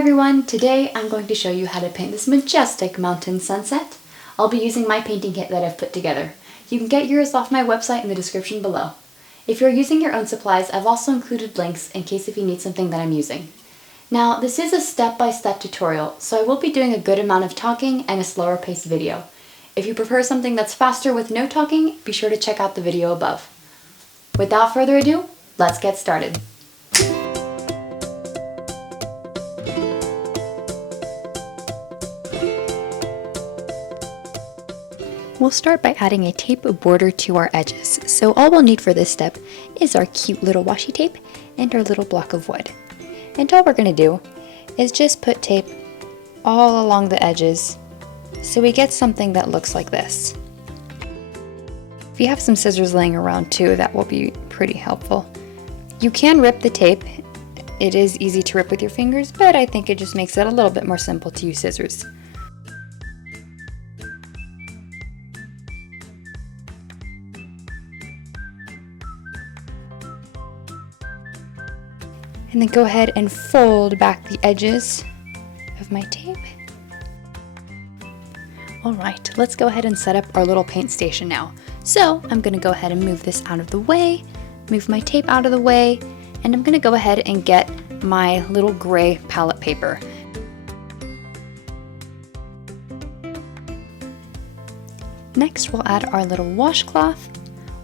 everyone, today I'm going to show you how to paint this majestic mountain sunset. I'll be using my painting kit that I've put together. You can get yours off my website in the description below. If you're using your own supplies, I've also included links in case if you need something that I'm using. Now, this is a step-by-step tutorial, so I will be doing a good amount of talking and a slower paced video. If you prefer something that's faster with no talking, be sure to check out the video above. Without further ado, let's get started. We'll start by adding a tape border to our edges. So all we'll need for this step is our cute little washi tape and our little block of wood. And all we're going to do is just put tape all along the edges so we get something that looks like this. If you have some scissors laying around too, that will be pretty helpful. You can rip the tape. It is easy to rip with your fingers, but I think it just makes it a little bit more simple to use scissors. And then go ahead and fold back the edges of my tape. All right, let's go ahead and set up our little paint station now. So I'm gonna go ahead and move this out of the way, move my tape out of the way, and I'm gonna go ahead and get my little gray palette paper. Next, we'll add our little washcloth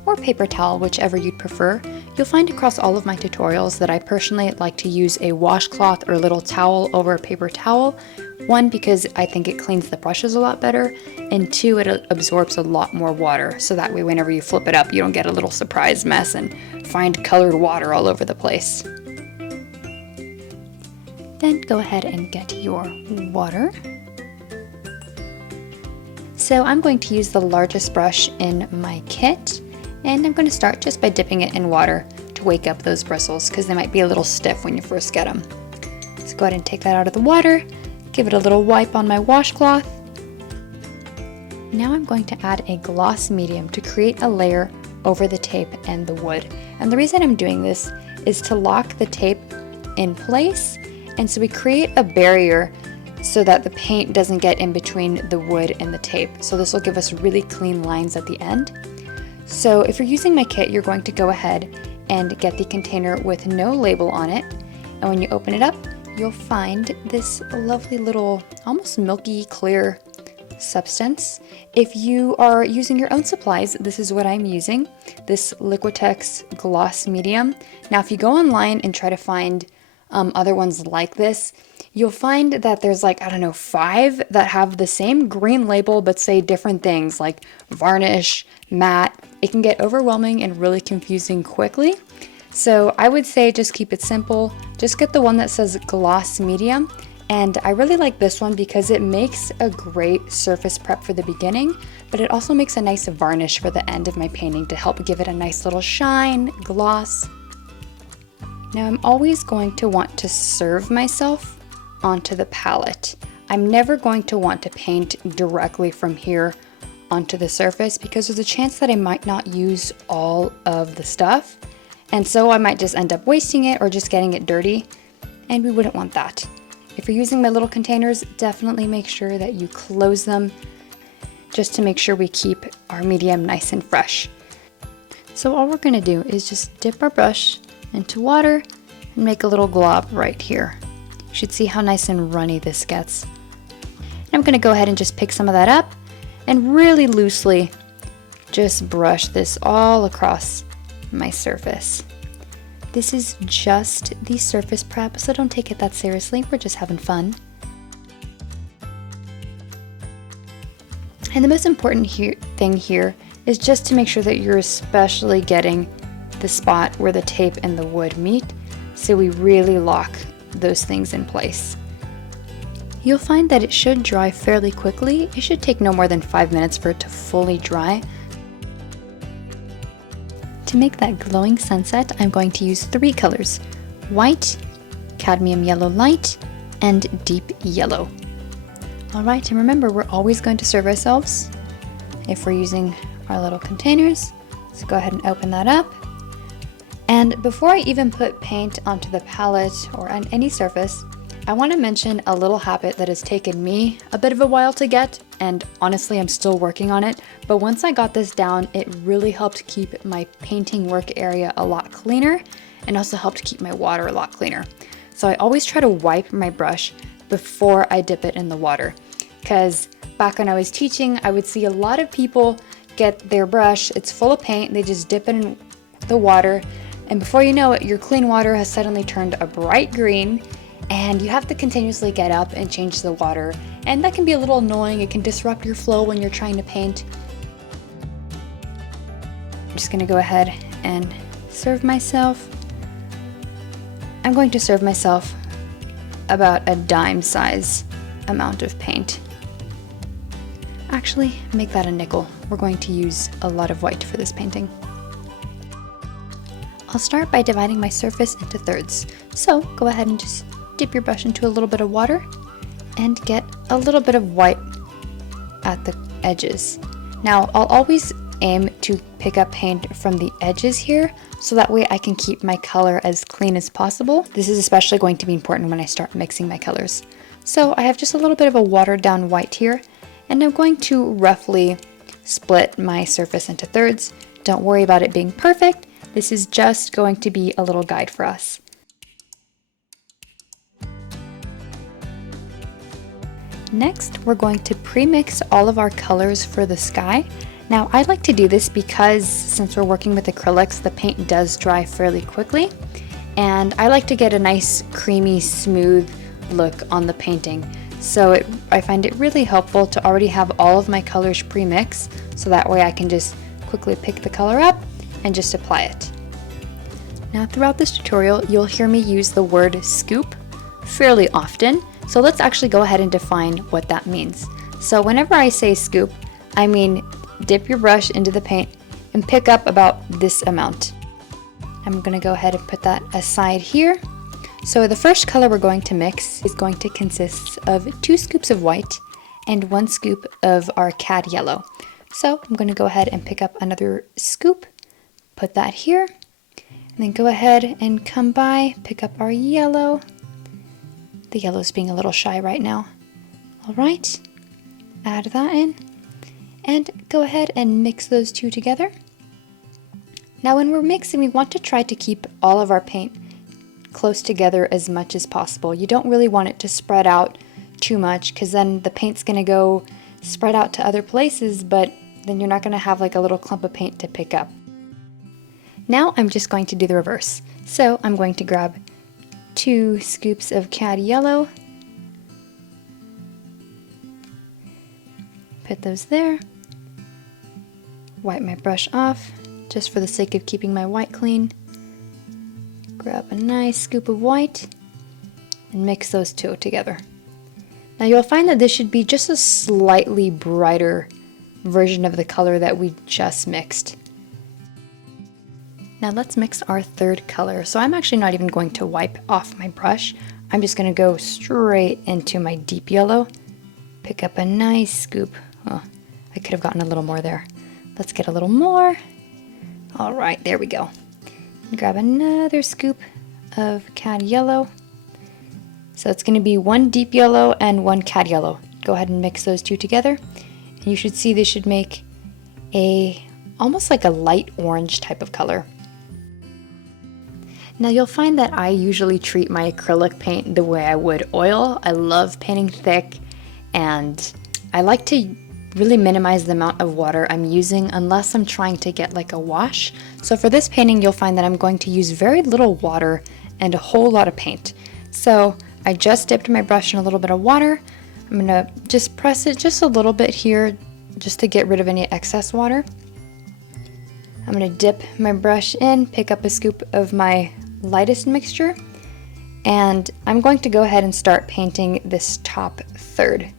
or paper towel, whichever you'd prefer. You'll find across all of my tutorials that I personally like to use a washcloth or a little towel over a paper towel. One, because I think it cleans the brushes a lot better, and two, it absorbs a lot more water, so that way whenever you flip it up, you don't get a little surprise mess and find colored water all over the place. Then go ahead and get your water. So I'm going to use the largest brush in my kit. And I'm going to start just by dipping it in water to wake up those bristles because they might be a little stiff when you first get them. So go ahead and take that out of the water, give it a little wipe on my washcloth. Now I'm going to add a gloss medium to create a layer over the tape and the wood. And the reason I'm doing this is to lock the tape in place, and so we create a barrier so that the paint doesn't get in between the wood and the tape. So this will give us really clean lines at the end. So if you're using my kit, you're going to go ahead and get the container with no label on it. And when you open it up, you'll find this lovely little, almost milky clear substance. If you are using your own supplies, this is what I'm using, this Liquitex gloss medium. Now, if you go online and try to find other ones like this, you'll find that there's like, I don't know, 5 that have the same green label but say different things like varnish, matte. It can get overwhelming and really confusing quickly. So I would say just keep it simple. Just get the one that says gloss medium. And I really like this one because it makes a great surface prep for the beginning, but it also makes a nice varnish for the end of my painting to help give it a nice little shine, gloss. Now I'm always going to want to serve myself onto the palette. I'm never going to want to paint directly from here onto the surface because there's a chance that I might not use all of the stuff, and so I might just end up wasting it or just getting it dirty, and we wouldn't want that. If you're using my little containers, definitely make sure that you close them just to make sure we keep our medium nice and fresh. So all we're going to do is just dip our brush into water and make a little glob right here. You should see how nice and runny this gets. And I'm going to go ahead and just pick some of that up and really loosely just brush this all across my surface. This is just the surface prep, so don't take it that seriously. We're just having fun. And the most important thing here is just to make sure that you're especially getting the spot where the tape and the wood meet, so we really lock those things in place. You'll find that it should dry fairly quickly. It should take no more than 5 minutes for it to fully dry. To make that glowing sunset, I'm going to use 3 colors: white, cadmium yellow light, and deep yellow. All right, and remember, we're always going to serve ourselves if we're using our little containers. So go ahead and open that up. And before I even put paint onto the palette or on any surface, I want to mention a little habit that has taken me a bit of a while to get, and honestly I'm still working on it, but once I got this down, it really helped keep my painting work area a lot cleaner and also helped keep my water a lot cleaner. So I always try to wipe my brush before I dip it in the water, because back when I was teaching, I would see a lot of people get their brush, it's full of paint, they just dip it in the water, and before you know it, your clean water has suddenly turned a bright green, and you have to continuously get up and change the water, and that can be a little annoying. It can disrupt your flow when you're trying to paint. I'm just gonna go ahead and serve myself. I'm going to serve myself about a dime size amount of paint. Actually, make that a nickel. We're going to use a lot of white for this painting. I'll start by dividing my surface into thirds. So go ahead and just dip your brush into a little bit of water and get a little bit of white at the edges. Now, I'll always aim to pick up paint from the edges here, so that way I can keep my color as clean as possible. This is especially going to be important when I start mixing my colors. So I have just a little bit of a watered down white here, and I'm going to roughly split my surface into thirds. Don't worry about it being perfect. This is just going to be a little guide for us. Next, we're going to pre-mix all of our colors for the sky. Now, I like to do this because since we're working with acrylics, the paint does dry fairly quickly, and I like to get a nice creamy, smooth look on the painting. So I find it really helpful to already have all of my colors pre-mixed, so that way I can just quickly pick the color up and just apply it. Now, throughout this tutorial, you'll hear me use the word scoop fairly often, so let's actually go ahead and define what that means. So whenever I say scoop, I mean dip your brush into the paint and pick up about this amount. I'm going to go ahead and put that aside here. So the first color we're going to mix is going to consist of 2 scoops of white and 1 scoop of our cad yellow. So I'm going to go ahead and pick up another scoop, put that here, and then go ahead and come by, pick up our yellow. The yellow's being a little shy right now. All right, add that in. And go ahead and mix those two together. Now when we're mixing, we want to try to keep all of our paint close together as much as possible. You don't really want it to spread out too much, because then the paint's going to go spread out to other places, but then you're not going to have like a little clump of paint to pick up. Now I'm just going to do the reverse. So I'm going to grab 2 scoops of cad yellow, put those there. Wipe my brush off, just for the sake of keeping my white clean. Grab a nice scoop of white and mix those two together. Now you'll find that this should be just a slightly brighter version of the color that we just mixed. Now let's mix our third color. So I'm actually not even going to wipe off my brush. I'm just going to go straight into my deep yellow. Pick up a nice scoop. Oh, I could have gotten a little more there. Let's get a little more. All right, there we go. Grab another scoop of cad yellow. So it's going to be 1 deep yellow and 1 cad yellow. Go ahead and mix those two together. And you should see this should make almost like a light orange type of color. Now you'll find that I usually treat my acrylic paint the way I would oil. I love painting thick, and I like to really minimize the amount of water I'm using unless I'm trying to get like a wash. So for this painting, you'll find that I'm going to use very little water and a whole lot of paint. So I just dipped my brush in a little bit of water. I'm gonna just press it just a little bit here just to get rid of any excess water. I'm gonna dip my brush in, pick up a scoop of my lightest mixture, and I'm going to go ahead and start painting this top third.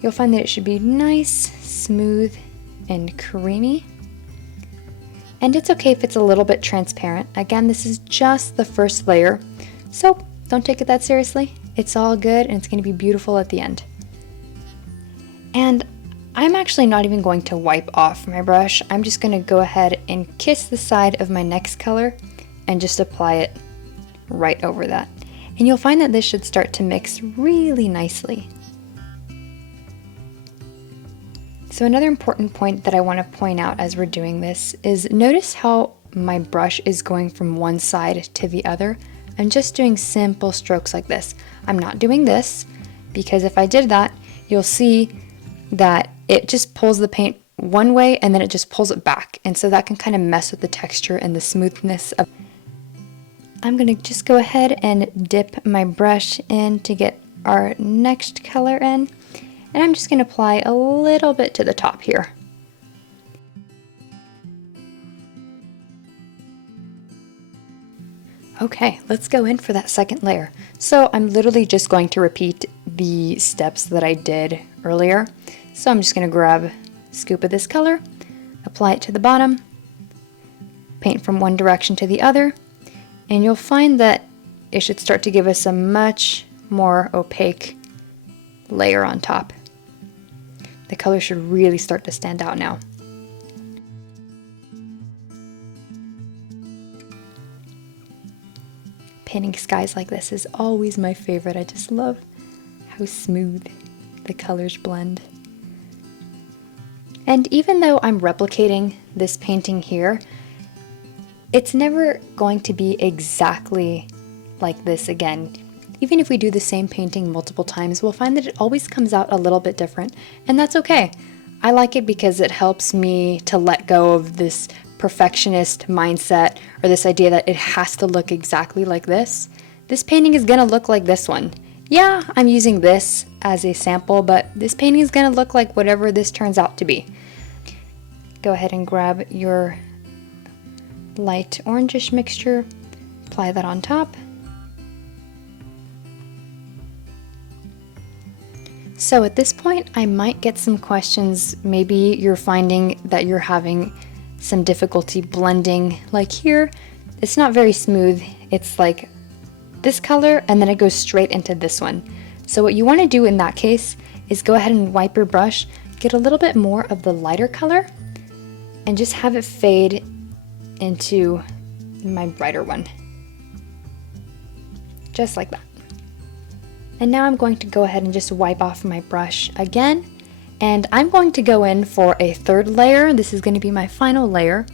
You'll find that it should be nice, smooth, and creamy. And it's okay if it's a little bit transparent. Again, this is just the first layer, so don't take it that seriously. It's all good, and it's going to be beautiful at the end. And I'm actually not even going to wipe off my brush. I'm just going to go ahead and kiss the side of my next color and just apply it right over that. And you'll find that this should start to mix really nicely. So another important point that I want to point out as we're doing this is notice how my brush is going from one side to the other. I'm just doing simple strokes like this. I'm not doing this because if I did that, you'll see that it just pulls the paint one way and then it just pulls it back. And so that can kind of mess with the texture and the smoothness of. I'm going to just go ahead and dip my brush in to get our next color in. And I'm just going to apply a little bit to the top here. Okay, let's go in for that second layer. So I'm literally just going to repeat the steps that I did earlier. So I'm just going to grab a scoop of this color, apply it to the bottom, paint from one direction to the other, and you'll find that it should start to give us a much more opaque layer on top. The color should really start to stand out now. Painting skies like this is always my favorite. I just love how smooth the colors blend. And even though I'm replicating this painting here, it's never going to be exactly like this again. Even if we do the same painting multiple times, we'll find that it always comes out a little bit different, and that's okay. I like it because it helps me to let go of this perfectionist mindset or this idea that it has to look exactly like this. This painting is gonna look like this one. Yeah, I'm using this as a sample, but this painting is gonna look like whatever this turns out to be. Go ahead and grab your light orangish mixture, apply that on top. So at this point, I might get some questions. Maybe you're finding that you're having some difficulty blending. Like here, it's not very smooth. It's like this color and then it goes straight into this one. So what you want to do in that case is go ahead and wipe your brush, get a little bit more of the lighter color, and just have it fade into my brighter one. Just like that. And now I'm going to go ahead and just wipe off my brush again, and I'm going to go in for a third layer. This is going to be my final layer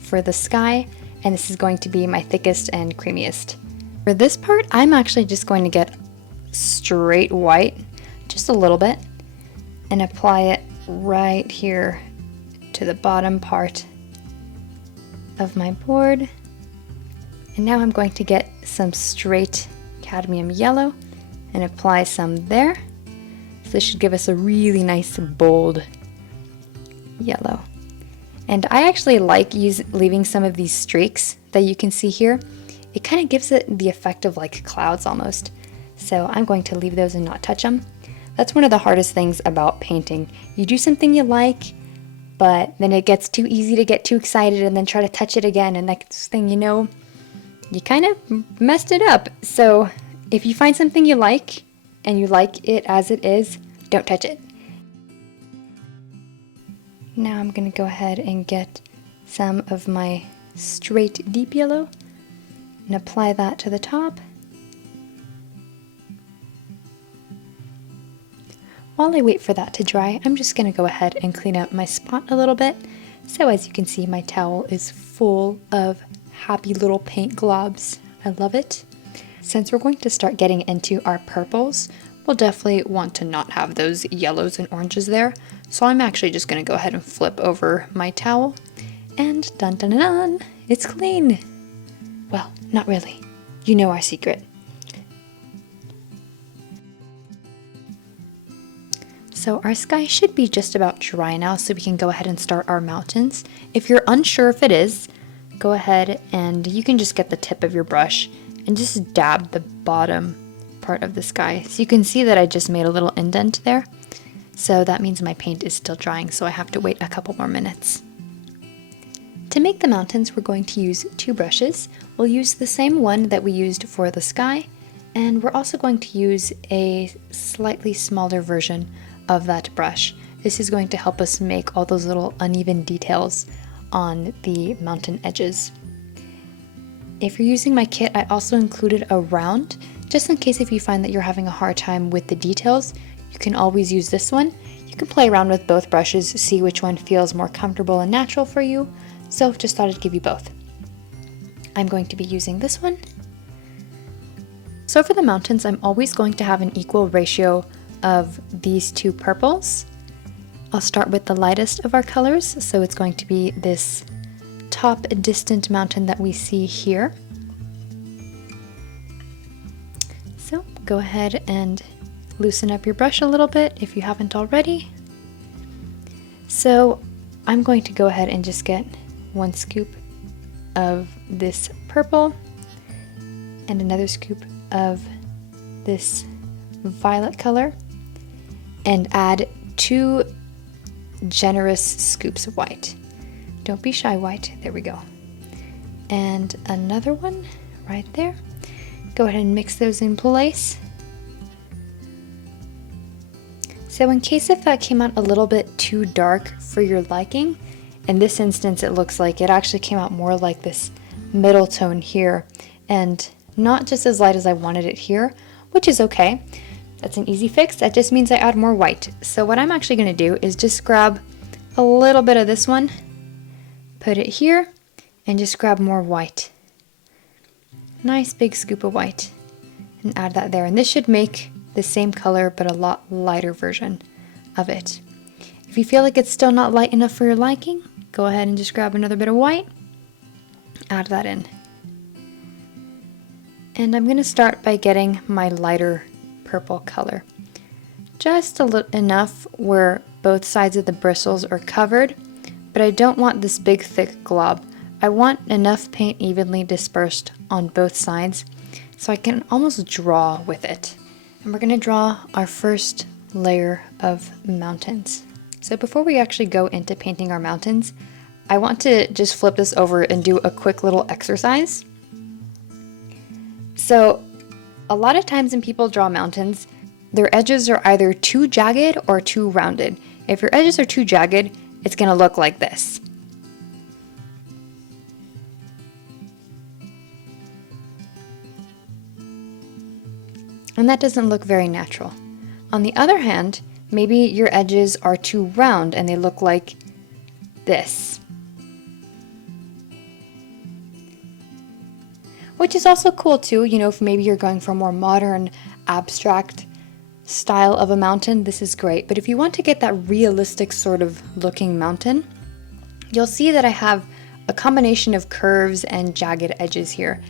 for the sky, and this is going to be my thickest and creamiest. For this part, I'm actually just going to get straight white, just a little bit, and apply it right here to the bottom part of my board. And now I'm going to get some straight cadmium yellow and apply some there. So this should give us a really nice bold yellow. And I actually like leaving some of these streaks that you can see here. It kind of gives it the effect of like clouds almost. So I'm going to leave those and not touch them. That's one of the hardest things about painting. You do something you like, but then it gets too easy to get too excited and then try to touch it again, and next thing you know, you kind of messed it up. So if you find something you like and you like it as it is, don't touch it. Now I'm going to go ahead and get some of my straight deep yellow and apply that to the top. While I wait for that to dry, I'm just going to go ahead and clean up my spot a little bit. So as you can see, my towel is full of happy little paint globs. I love it. Since we're going to start getting into our purples, we'll definitely want to not have those yellows and oranges there. So I'm actually just going to go ahead and flip over my towel, and dun dun dun dun, it's clean. Well, not really. You know our secret. So our sky should be just about dry now, so we can go ahead and start our mountains. If you're unsure if it is, go ahead and you can just get the tip of your brush and just dab the bottom part of the sky. So you can see that I just made a little indent there. So that means my paint is still drying, so I have to wait a couple more minutes. To make the mountains, we're going to use two brushes. We'll use the same one that we used for the sky, and we're also going to use a slightly smaller version of that brush. This is going to help us make all those little uneven details on the mountain edges. If you're using my kit, I also included a round, just in case if you find that you're having a hard time with the details, you can always use this one. You can play around with both brushes, see which one feels more comfortable and natural for you, so just thought I'd give you both. I'm going to be using this one. So for the mountains, I'm always going to have an equal ratio of these two purples. I'll start with the lightest of our colors, so it's going to be this top distant mountain that we see here. So go ahead and loosen up your brush a little bit if you haven't already. So I'm going to go ahead and just get 1 scoop of this purple and another scoop of this violet color and add 2 generous scoops of white. Don't be shy, white. There we go. And another one right there. Go ahead and mix those in place. So in case if that came out a little bit too dark for your liking, in this instance it looks like it actually came out more like this middle tone here and not just as light as I wanted it here, which is okay. That's an easy fix. That just means I add more white. So what I'm actually going to do is just grab a little bit of this one, put it here, and just grab more white. Nice big scoop of white and add that there. And this should make the same color but a lot lighter version of it. If you feel like it's still not light enough for your liking, go ahead and just grab another bit of white, add that in. And I'm going to start by getting my lighter purple color. Just a little enough where both sides of the bristles are covered, but I don't want this big thick glob. I want enough paint evenly dispersed on both sides so I can almost draw with it. And we're going to draw our first layer of mountains. So before we actually go into painting our mountains, I want to just flip this over and do a quick little exercise. So a lot of times when people draw mountains, their edges are either too jagged or too rounded. If your edges are too jagged, it's going to look like this. And that doesn't look very natural. On the other hand, maybe your edges are too round and they look like this. Which is also cool too, you know, if maybe you're going for a more modern, abstract style of a mountain, this is great. But if you want to get that realistic sort of looking mountain, you'll see that I have a combination of curves and jagged edges here.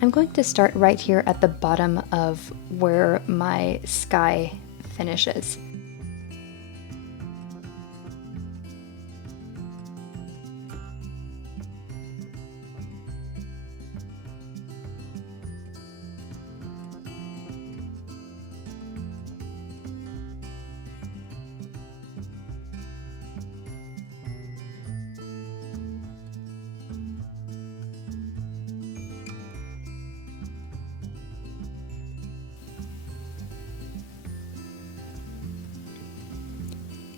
I'm going to start right here at the bottom of where my sky finishes.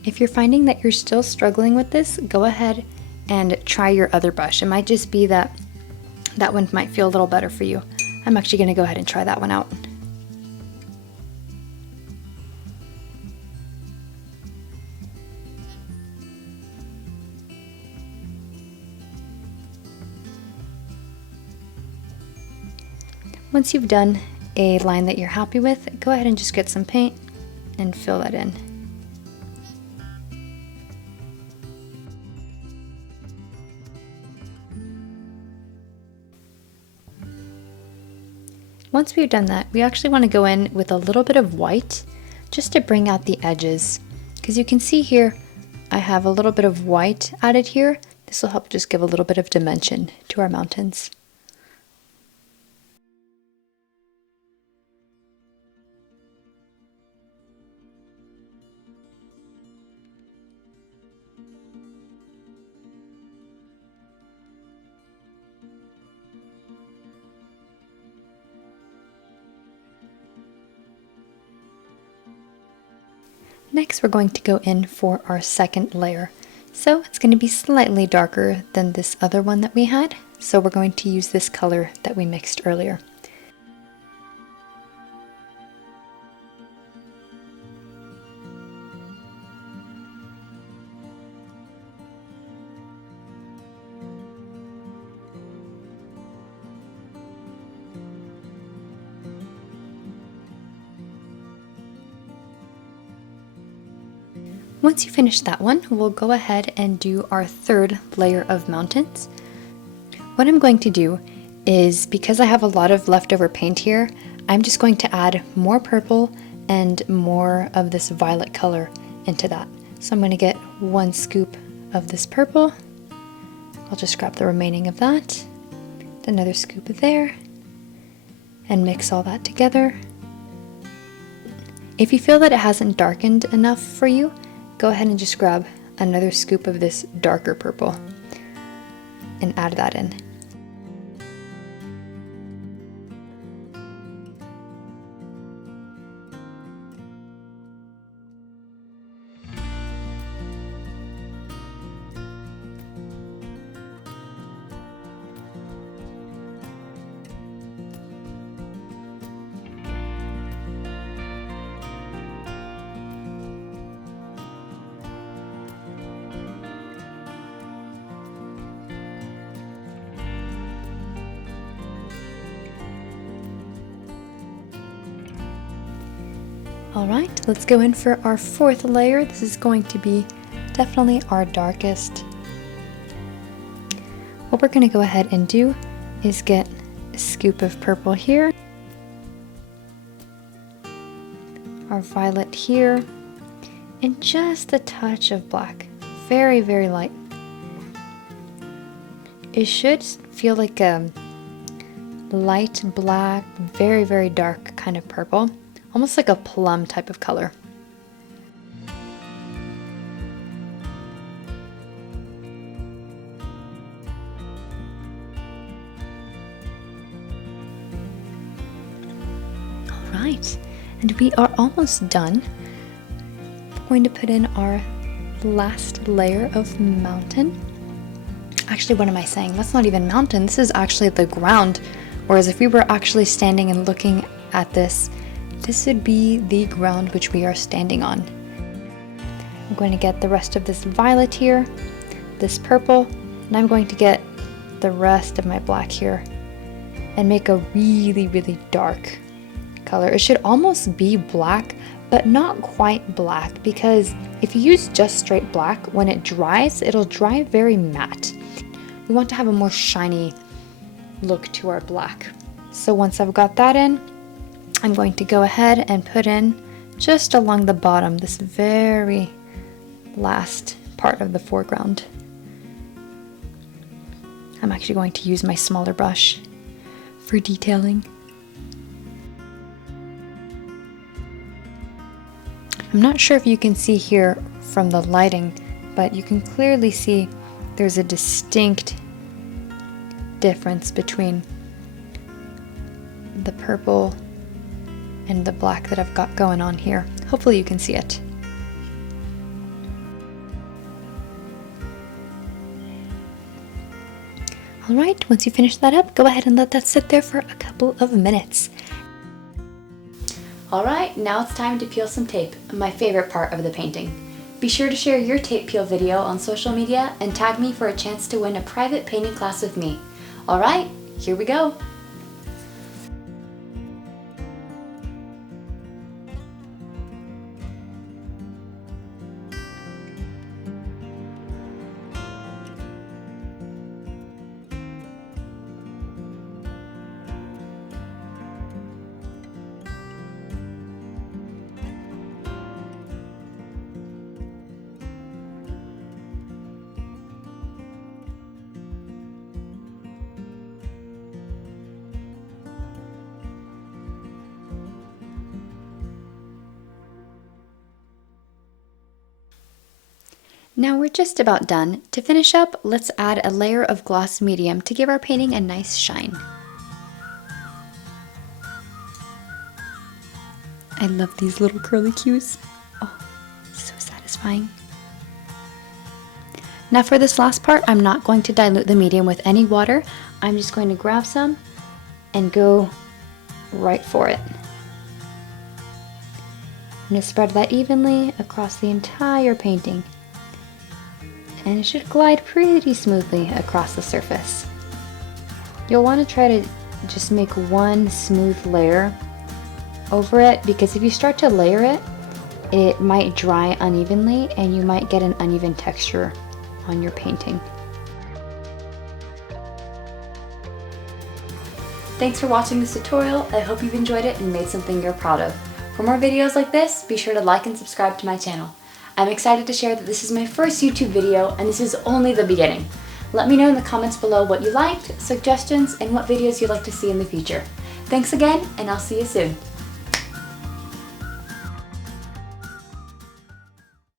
If you're finding that you're still struggling with this, go ahead and try your other brush. It might just be that that one might feel a little better for you. I'm actually going to go ahead and try that one out. Once you've done a line that you're happy with, go ahead and just get some paint and fill that in. Once we've done that, we actually want to go in with a little bit of white just to bring out the edges. Because you can see here, I have a little bit of white added here. This will help just give a little bit of dimension to our mountains. Next, we're going to go in for our second layer. So it's going to be slightly darker than this other one that we had. So we're going to use this color that we mixed earlier. Once you finish that one, we'll go ahead and do our third layer of mountains. What I'm going to do is, because I have a lot of leftover paint here, I'm just going to add more purple and more of this violet color into that. So I'm going to get 1 scoop of this purple. I'll just grab the remaining of that, another scoop there, and mix all that together. If you feel that it hasn't darkened enough for you, go ahead and just grab another scoop of this darker purple and add that in. Alright, let's go in for our fourth layer. This is going to be definitely our darkest. What we're going to go ahead and do is get a scoop of purple here, our violet here, and just a touch of black. Very, very light. It should feel like a light black, very, very dark kind of purple. Almost like a plum type of color. Alright, and we are almost done. We're going to put in our last layer of mountain. Actually, what am I saying? That's not even mountain, this is actually the ground. Whereas if we were actually standing and looking at this, this would be the ground which we are standing on. I'm going to get the rest of this violet here, this purple, and I'm going to get the rest of my black here and make a really, really dark color. It should almost be black, but not quite black, because if you use just straight black, when it dries, it'll dry very matte. We want to have a more shiny look to our black. So once I've got that in, I'm going to go ahead and put in just along the bottom, this very last part of the foreground. I'm actually going to use my smaller brush for detailing. I'm not sure if you can see here from the lighting, but you can clearly see there's a distinct difference between the purple and the black that I've got going on here. Hopefully you can see it. Alright, once you finish that up, go ahead and let that sit there for a couple of minutes. Alright, now it's time to peel some tape, my favorite part of the painting. Be sure to share your tape peel video on social media and tag me for a chance to win a private painting class with me. Alright, here we go! Now we're just about done. To finish up, let's add a layer of gloss medium to give our painting a nice shine. I love these little curly cues. Oh, so satisfying. Now for this last part, I'm not going to dilute the medium with any water. I'm just going to grab some and go right for it. I'm going to spread that evenly across the entire painting. And it should glide pretty smoothly across the surface. You'll want to try to just make one smooth layer over it, because if you start to layer it, it might dry unevenly and you might get an uneven texture on your painting. Thanks for watching this tutorial. I hope you've enjoyed it and made something you're proud of. For more videos like this, be sure to like and subscribe to my channel. I'm excited to share that this is my first YouTube video and this is only the beginning. Let me know in the comments below what you liked, suggestions, and what videos you'd like to see in the future. Thanks again, and I'll see you soon.